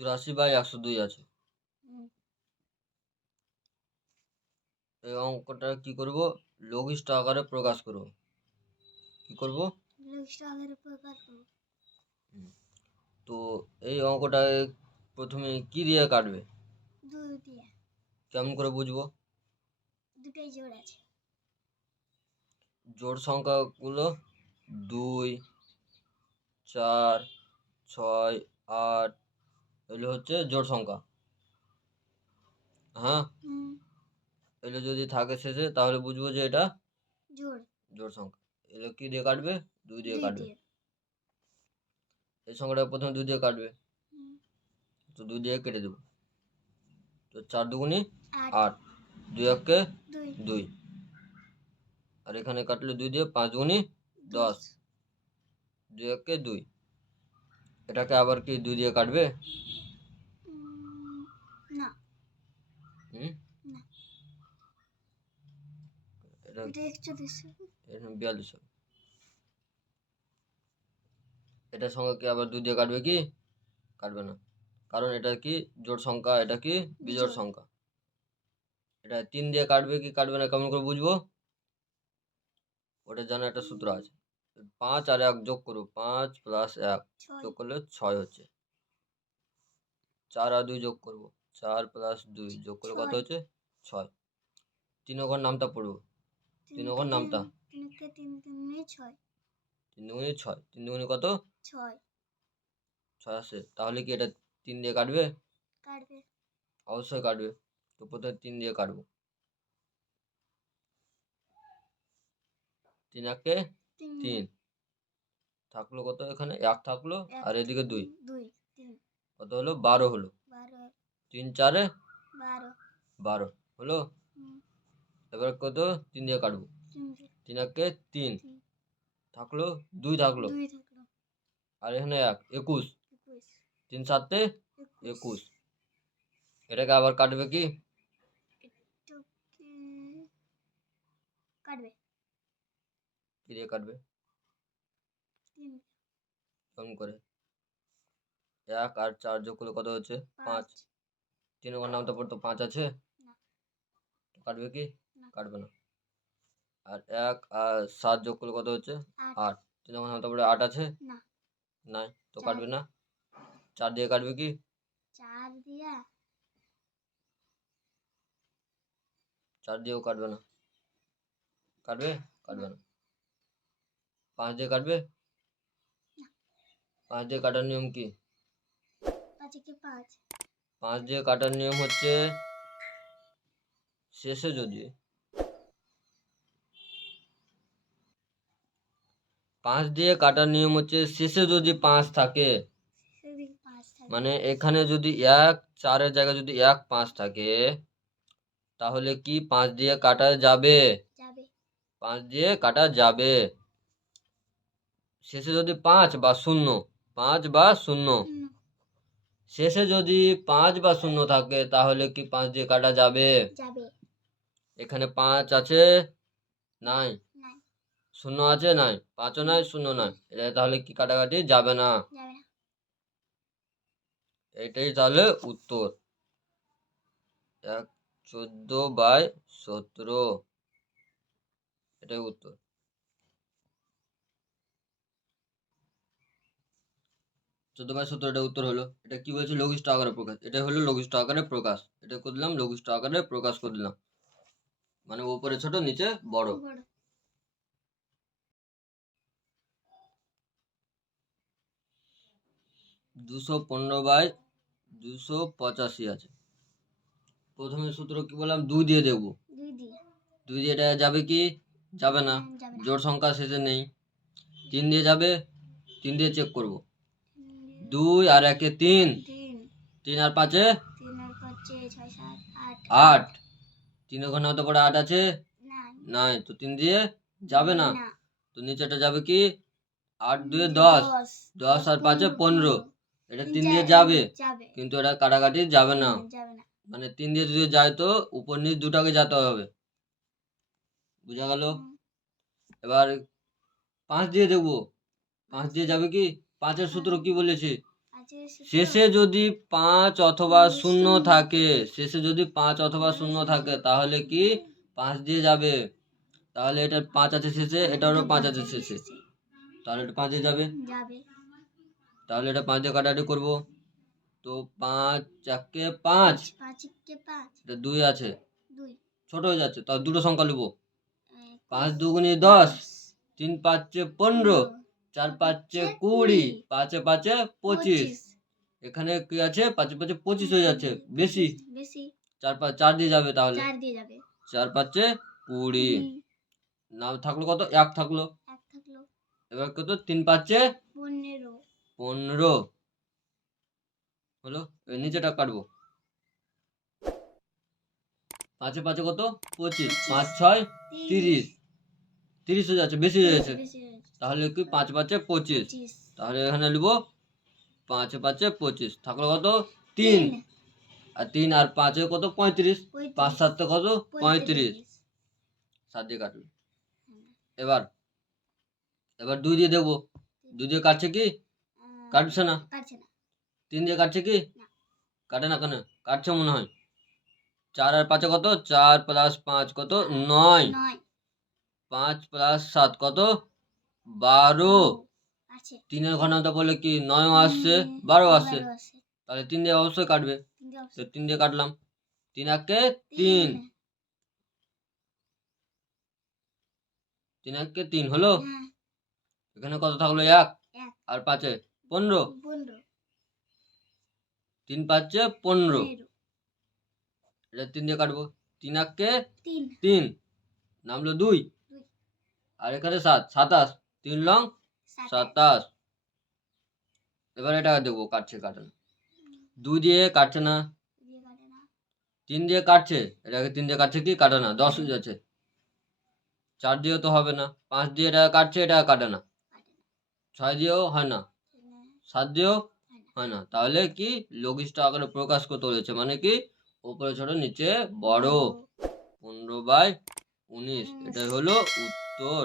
84/102 আছে। হুম, এই অঙ্কটা কি করব, লঘিষ্ঠ আকারে প্রকাশ করব। কি করব? লঘিষ্ঠ আকারে প্রকাশ করব। তো এই অঙ্কটা প্রথমে কি দিয়ে কাটবে, 2 দিয়ে। কেমন করে বুঝবো? দুটোই জোড় আছে। জোড় সংখ্যাগুলো 2, 4, 6, 8 এগুলো হচ্ছে জোড় সংখ্যা। হ্যাঁ, হুম, এগুলো যদি থাকে শেষে তাহলে বুঝবো যে এটা জোড়। জোড় সংখ্যা। এগুলো কি দিয়ে কাটবে? 2 দিয়ে 2 কাটবে। দিয়ে। এই সংখ্যাটা প্রথমে 2 দিয়ে কাটবে, হুম, তো 2 দিয়ে কেটে দেবো। তো 4 দুগুণি 8 8, 2 একে 2 2, আর এখানে কাটলে 2 দিয়ে 5 দুগুণি 10, 10 2 একে 2। এটাকে আবার কি 2 দিয়ে কাটবে? না হুম, না, এটা এটা 41 হবে। 42 হবে। এটার সঙ্গে কি আবার 2 দিয়ে কাটবে কি? কাটবে না, কারণ এটা কি জোড় সংখ্যা, এটা কি বিজোড় বিজোড়। সংখ্যা। এটা 3 দিয়ে কাটবে কি কাটবে না কেমন করে বুঝবো? ওটার জন্য একটা সূত্র আছে, 5 আর 1 যোগ করো, 5 + 1 6 যোগ করলে 6 হচ্ছে। 4 আর 2 যোগ করবো, 4 + 2 যোগ করলে কত 6 হচ্ছে? 6। 3 ওখানে নামতা পড়বো, 3 3 কে ওখানে 3 নামতা, 3 কে 3 3 6 3 দুগুণি 6, 3 দুগুণি কত? 6 6 আসে। তাহলে কি এটা 3 দিয়ে কাটবে? কাটবে। অবশ্যই কাটবে। তো প্রথমে 3 দিয়ে কাটবো। 3 একে 3 3 থাকলো কত, এখানে 1 থাকলো, 1 আর এদিকে 2, 2 3 কত হলো? 12 হলো। 12 3 4 12 12 হলো। হুম, এবার কত? 3 দিয়ে কাটবো। 3 দিয়ে 3 একে 3 3 থাকলো, 2 থাকলো, 2 থাকলো। আর এখানে 1, 21। 21 3 7 21 21। এটাকে আবার কাটবে কি? এটাকে কাটবে। কি দিয়ে কাটবে? 3 কেমন করে? 1 আর 4 যোগ করলে কত হচ্ছে? 5। 5 3 ওখানে নামতে পড়তো 5 আছে, না কাটবে কি? না কাটবে না। আর 1 আর 7 যোগ করলে কত হচ্ছে? 8 8। 3 ওখানে নামতে পড়ে 8 আছে, না নাই, তো 4 কাটবে না। 4 দিয়ে কাটবে কি? 4 দিয়া 4 দিয়েও কাটবে না। কাটবে? কাটবে না। 5 দিয়ে কাটবে? না 5 দিয়ে কাটার নিয়ম কি? 5 কে 5 5 দিয়ে কাটার নিয়ম হচ্ছে শেষে যদি 5 দিয়ে কাটার নিয়ম হচ্ছে শেষে যদি 5 থাকে, সেদিকে 5 থাকে। মানে এখানে যদি 1 4 এর জায়গায় যদি 1 5 থাকে, তাহলে কি 5 দিয়ে কাটা যাবে? যাবে 5 দিয়ে কাটা যাবে। শেষে যদি 5 বা 0, 5 বা 0, শেষে যদি 5 বা 0 থাকে তাহলে কি 5 দিয়ে কাটা যাবে? যাবে এখানে 5 আছে, নাই। নাই 0 আছে, নাই। 5 ও নাই, 0 নাই। এটা তাহলে কি কাটাকাটি যাবে না। যাবে না। এটাই তাহলে উত্তর। 14/17 এটাই উত্তর। 14/17 এটা উত্তর হলো। এটা কি বলছে? লঘিষ্ঠ আকারে প্রকাশ। এটা হলো লঘিষ্ঠ আকারে প্রকাশ। এটা করে দিলাম লঘিষ্ঠ আকারে প্রকাশ করে দিলাম, মানে উপরে ছোট নিচে বড়। বড় 215/285 আছে। প্রথমে সূত্র কি বললাম? 2 দিয়ে দেখবো। 2 দিয়ে 2 দিয়ে এটা যাবে কি? যাবে না, যাবে না। জোড় সংখ্যা শেষে নেই। 3 দিয়ে যাবে, 3 দিয়ে চেক করব। 3 2 আর 1 এ 3, 3 3 আর 5 এ 3 আর 5 6 7 8 8। 3 ওখানে হতে পারে 8 আছে, নাই নাই, তো 3 দিয়ে যাবে না। না তো নিচেটা যাবে কি? 8 2 10 10, 10 10 আর 5 এ 15। 15 এটা 3 দিয়ে যাবে, যাবে কিন্তু এটা কাটাকাটি যাবে না। যাবে না। মানে 3 দিয়ে যদি যায় তো উপর নিচ দুটাকে যেতে হবে। বুঝা গেল? এবার 5 দিয়ে দেখবো। 5 দিয়ে যাবে কি? 5 এর সূত্র কি বলেছে? পাঁচের শেষে যদি 5 অথবা 0 থাকে, শেষে যদি 5 অথবা 0 থাকে তাহলে কি 5 দিয়ে যাবে। তাহলে এটা 5 আছে শেষে, এটারও 5 আছে শেষে, তাহলে এটা 5 দিয়ে যাবে। যাবে। তাহলে এটা 5 দিয়ে কাটাকাটি করবো। তো 5 চারকে 5, পাঁচকে 5, এটা 2 আছে, 2, ছোট হয়ে যাচ্ছে, তাহলে দুটো সংখ্যা নেবো। 5 5 দুগুণে 10, 3 5 15, 4 5 20, 5 5 25। এখানে কি আছে, 5 5 25 হয়ে যাচ্ছে, বেশি। বেশি। 4 দিয়ে যাবে, তাহলে 4 দিয়ে যাবে। 4 5 20, না থাকলো কত, 1 থাকলো। 1 থাকলো। এবার কত, 3 5 15, 15 হলো। এই নিচেটা কাটবো। 5 5 কত, 25, 5 6 30, 30 হয়ে যাচ্ছে, বেশি হয়ে যাচ্ছে। বেশি হয়েছে। তাহলে কি 5 5 25, 25, তাহলে এখানে লিখবো 5 5 25, থাকলো কত 3, আর 3 আর 5 কত 35, 5 7 কত 35, 7 দিয়ে কাটবে। এবার 2 দিয়ে দেবো, 2 দিয়ে কাটছে কি, কাটছে না। কাটছে না। 3 দিয়ে কাটছে কি, না। কাটে না কেন, কাটছে মনে হয়। 4 আর 5 কত, 4 প্লাস 5 কত 9, 5 প্লাস 7 কত 12, আছে। 3 এর ঘনটা বলে কি 9 আসছে, 12 আসছে, তাহলে 3 দিয়ে অবশ্যই কাটবে। তো 3 দিয়ে কাটলাম, 3 একে 3, 3 একে 3 হলো। এখানে কত থাকলো 1, আর 5 15, 3 5 15, এটা 3 দিয়ে কাটবো। 3 একে 3, নামলো 2, আর এখানে 7, 27, 3 লং 27। এবার এটা দেখবো কাটছে কাটে না। 2 দিয়ে কাটছে না, 3 দিয়ে কাটছে, এটাকে 3 দিয়ে কাটছে কি, কাটে না, 10 হয়ে যাচ্ছে। 4 দিয়েও তো হবে না, 5 দিয়ে এটা কাটছে, এটা কাটে না, 6 দিয়েও হয় না, 7 দিয়েও হয় না। তাহলে কি লঘিষ্ঠ আকারে প্রকাশ করতে বলেছে, মানে কি উপরে ছোট নিচে বড়। 15/19, এটাই হলো উত্তর।